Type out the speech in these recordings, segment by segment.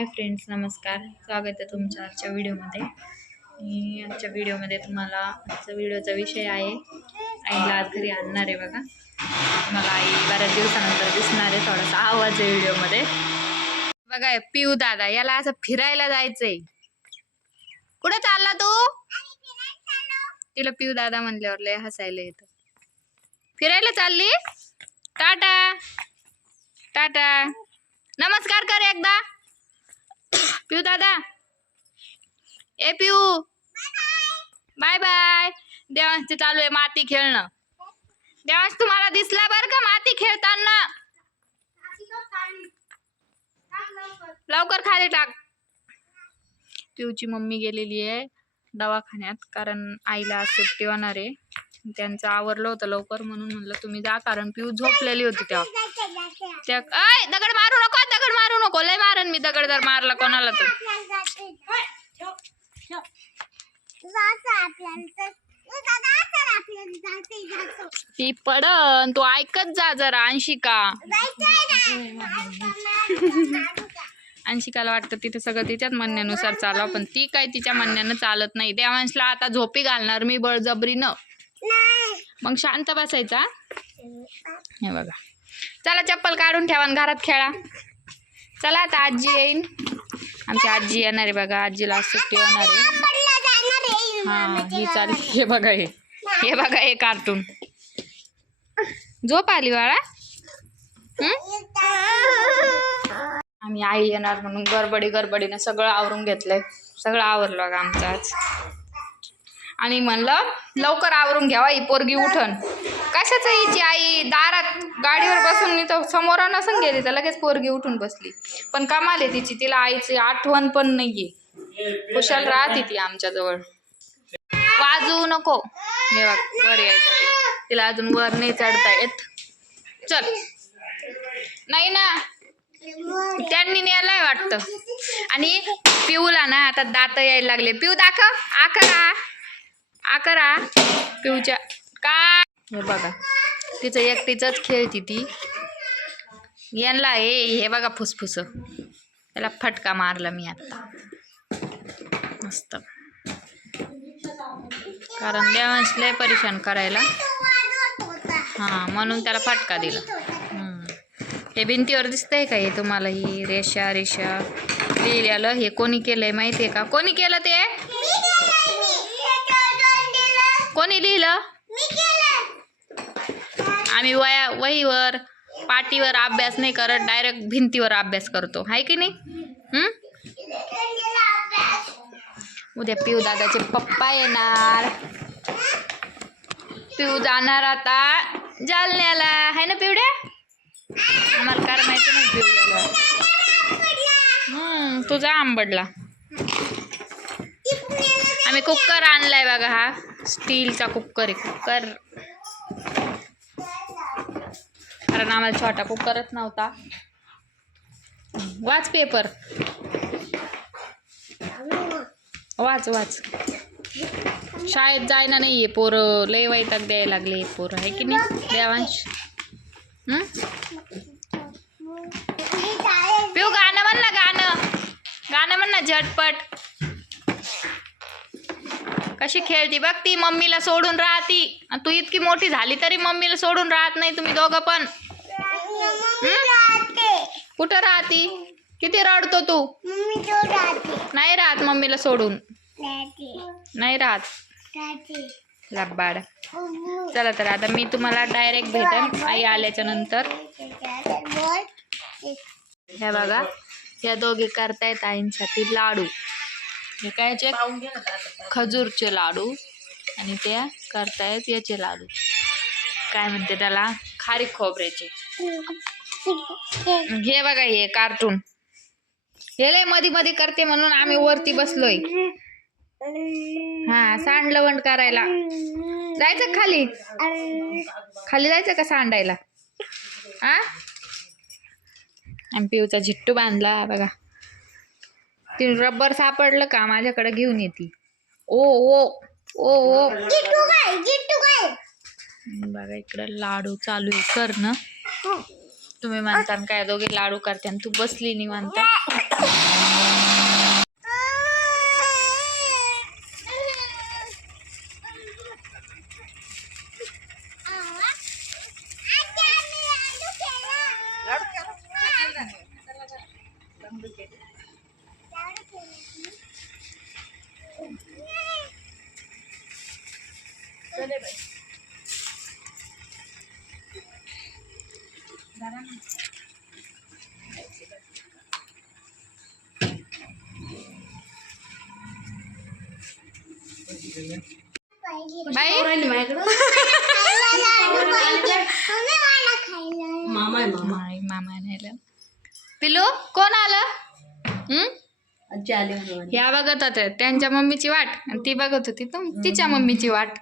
Hi friends, नमस्कार. स्वागत आहे तुमच्या आजच्या व्हिडिओमध्ये. आणि आजच्या व्हिडिओमध्ये तुम्हाला आजचा व्हिडिओचा विषय आहे आईला आज घरी आणणार आहे. बघा, मला आई बऱ्याच दिवसानंतर दिसणार आहे. थोडासा आवाज आहे व्हिडिओमध्ये. बघा, पिऊ दादा, याला असं फिरायला जायचंय. कुठे चालला तू? तिला पिऊ दादा म्हणल्यावर लय हसायला येतं. फिरायला चालली? टाटा टाटा, नमस्कार कर एकदा. पिऊ दादा, ए पिऊ, बाय बाय. देवांश चालू आहे माती खेळणं. देवांश तुम्हाला दिसला बर का माती खेळताना? लवकर खाली टाक. पिऊची मम्मी गेलेली आहे दवाखान्यात, कारण आईला सुट्टी होणार आहे. त्यांचं आवरलं होतं लवकर, म्हणून म्हणलं तुम्ही जा, कारण पिऊ झोपलेली होती तेव्हा. ऐ दगड मारू नको, दगड मारू नको, लय मारन मी दगड जर मारला कोणाला तर. ती पडन, तू ऐकत जा जरा. अंशिका, अंशिकाला वाटतं तिथे सगळं तिच्याच म्हणण्यानुसार चालवा, पण ती काय तिच्या म्हणण्यानं चालत नाही. देवांशला आता झोपी घालणार मी बळजबरीनं. मग शांत बसायचा. हे बघा, चला चप्पल काढून ठेवा आणि घरात खेळा. चला आता आजी येईन. आमची आजी येणार आहे बघा. आजीला सुट्टी होणार आहे. हा, ही चालली. हे बघा, हे बघा, हे कार्टून. झोप आली बाळा? आम्ही आई येणार म्हणून गडबडीनं सगळं आवरून घेतलंय. सगळं आवरलं बघा आमचं आज. आणि म्हणलं लवकर आवरून घ्यावा, ही पोरगी उठन. कशाच हिची आई दारात गाडीवर बसून मी तर समोर नसून गेली तर लगेच पोरगी उठून बसली. पण कमाल आहे तिची, तिला आईची आठवण पण नाहीये. कुशाल राहते ती आमच्या जवळ. वाजवू नको. हे बघ, वर यायचं, तिला अजून वर नाही चढता येत. चल. नाही ना, त्यांनी नेलाय वाटतं. आणि पिऊला ना आता दात यायला लागले. पिऊ दाखव, आकरा पिऊच्या. काय हे बघा, तिचं एकटीच खेळती ती. यांना हे बघा फुसफुस, त्याला फटका मारला मी आता मस्त, कारण देवांश लय परेशान करायला. हा, म्हणून त्याला फटका दिला. हे भिंतीवर दिसतंय का हे तुम्हाला? ही रेषा लिहिलेलं हे कोणी केलंय माहितीये का? कोणी केलं ते? कोणी लिहिलं? आम्ही वहीवर पाटीवर अभ्यास नाही करत, डायरेक्ट भिंतीवर अभ्यास करतो, हाय की नाही? उद्या पिऊ दादाचे पप्पा येणार. पिऊ जाणार आता जालन्याला, हाय ना पिवड्या? आम्हाला काय माहिती नाही पिऊ गेला. तुझा आंबडला. आम्ही कुकर आणलाय बघा, हा स्टीलचा कुकर आहे. कुकर, कारण आम्हाला छोटा कुकरच नव्हता. वाच पेपर, वाच. शाळेत जायना नाहीये पोरं, लय वैताग द्यायला लागले पोरं, आहे की नाही देवांश? पिऊ गाणं म्हण ना, गाणं म्हण ना झटपट. कशी खेळती बघ ती, मम्मीला सोडून राहती. तू इतकी मोठी झाली तरी मम्मीला सोडून राहत नाही तुम्ही दोघं पण. कुठं राहती? किती रडतो तू? नाही राहत मम्मीला सोडून, नाही राहत लब्बाड. चला तर आता मी तुम्हाला डायरेक्ट भेटेन आई आल्याच्या नंतर. हे बघा, या दोघे करतायत आईंसाठी लाडू. हे कायचे? खजूरचे लाडू. आणि त्या करतायत याचे लाडू, काय म्हणते त्याला, खारीक खोबऱ्याचे. हे बघा, हे कार्टून हे लय मध्ये करते म्हणून आम्ही वरती बसलोय. हा, सांडलवंड करायला जायचं खाली जायचं का सांडायला? आणि पिऊचा झिट्टू बांधला बघा. ती रबर सापडलं का माझ्याकडे घेऊन येते. ओ बघा, इकडं लाडू चालू आहे करणं. तुम्ही म्हणता काय दोघे लाडू करते आणि तू बसली नाही म्हणता. बाई मामा नाही पिलू कोण आलं? ह्या बघत होत्या त्यांच्या मम्मीची वाट आणि ती बघत होती तिच्या मम्मीची वाट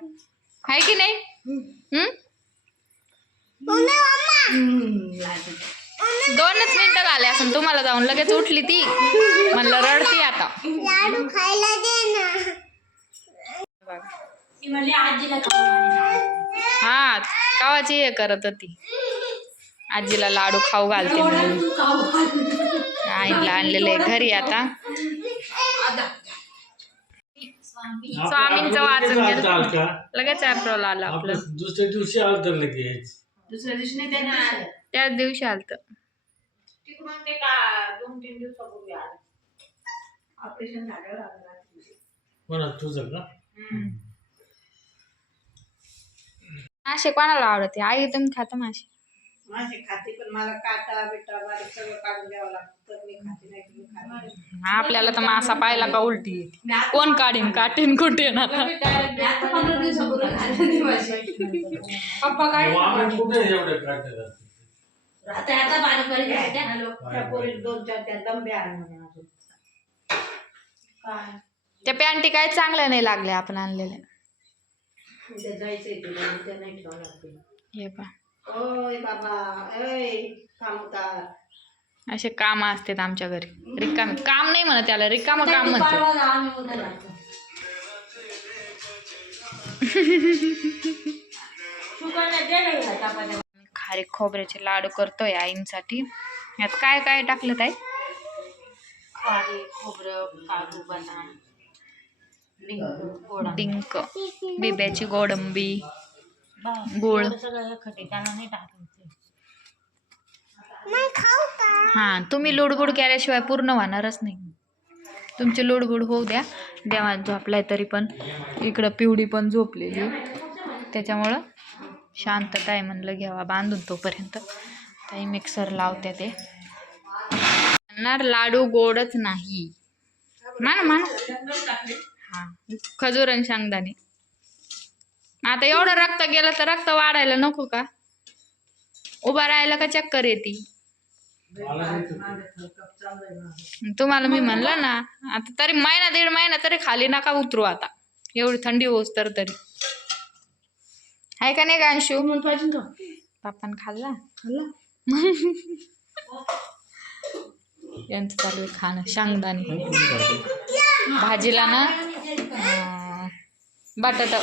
आहे की नाही? दोनच मिनिटं झाले असं तुम्हाला जाऊन लगेच उठली ती म्हणलं रडती आता. हा कावाची हे करत होती आजीला लाडू खाऊ घालते म्हणून. आईला आणलेले घरी आता. स्वामींचं वाचन केलं लगेच ऍप्रोल आलं आपलं. दुसऱ्या दिवशी आलं तर लगेच दुसऱ्या दिवशी नाही त्याच दिवशी आलत. तिकडून ते का 2-3 दिवसापूर्वी आलं ऑपरेशन झाल्यावर आलं. म्हणा तुझं का मासे कोणाला आवडते? आई तुम्ही खाता मासे? माझे खाते पण मला काटा बिटा बारीक सगळं काढून द्यावं लागतं तर मी खाते नाही तुम्ही खाते. आपल्याला तर मासा पाहिला का उलटी येते. कोण काढीन काठीन कुठे ना आता 15 दिवसापूर्वी खाल्ली माझी. पप्पा काय कुठे एवढे काढतात आता बारीक बारीक द्या लोक त्या पोरी 2-4 त्या दंबे आहे म्हणे अजून काय त्या पॅन्टी काय चांगल्या नाही लागल्या आपण आणलेल्या. उद्या जायचंय तुला उद्या नाही ठेवावं लागते. हे पा ओय बाबा ओय काम होता. असे काम असतात आमच्या घरी. रिकाम काम नाही म्हणत त्याला रिकाम काम म्हणते. आम्ही उद्या लागतो. खारे खोबऱ्याचे लाडू करतोय आईंसाठी. यात काय काय टाकलं ताई? खारी खोबरं काजू बदाम डिंक बिब्याची गोडंबी गुळ. सगळं खटेकाला नाही टाकायचं. हा तुम्ही लुडबुड केल्याशिवाय पूर्ण होणारच नाही. तुमची लुडबुड होऊ द्या. देवा झोपलाय तरी पण इकडं पिवडी पण झोपलेली त्याच्यामुळं शांतता आहे म्हणलं घ्यावा बांधून तोपर्यंत. ताई मिक्सर लावते ते लाडू गोडच नाही म्हणा हा खजूर आणि शेंगदाणे. आता एवढं रक्त गेलं तर रक्त वाढायला नको का? उभा राहायला का चक्कर येते? तुम्हाला मी म्हणलं ना आता तरी 1-1.5 महिना तरी खाली नका उतरू आता. एवढी थंडी होस तर तरी आहे का नाही गांशू? पापान खाल्ला यांचं चालू आहे खाणं शेंगदाणे भाजीला ना बटाटा.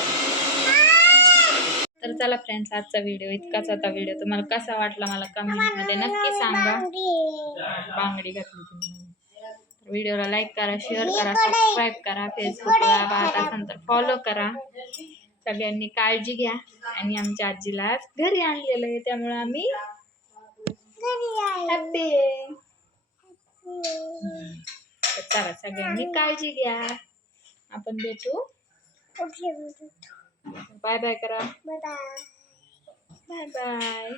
तर चला फ्रेंड्स आजचा व्हिडिओ इतकाच होता. व्हिडिओ तुम्हाला कसा वाटला मला कमेंटमध्ये नक्की सांगा. बांगडी घातली तुम्ही. व्हिडिओला लाईक करा, शेअर करा, सबस्क्राईब करा. फेसबुकला पाहत असाल तर फॉलो करा. सगळ्यांनी काळजी घ्या. आणि आमच्या आजीला आज घरी आणलेलं आहे त्यामुळे आम्ही हॅपी आहे. चला सगळ्यांनी काळजी घ्या. आपण भेटू. बाय बाय करा. Bye bye.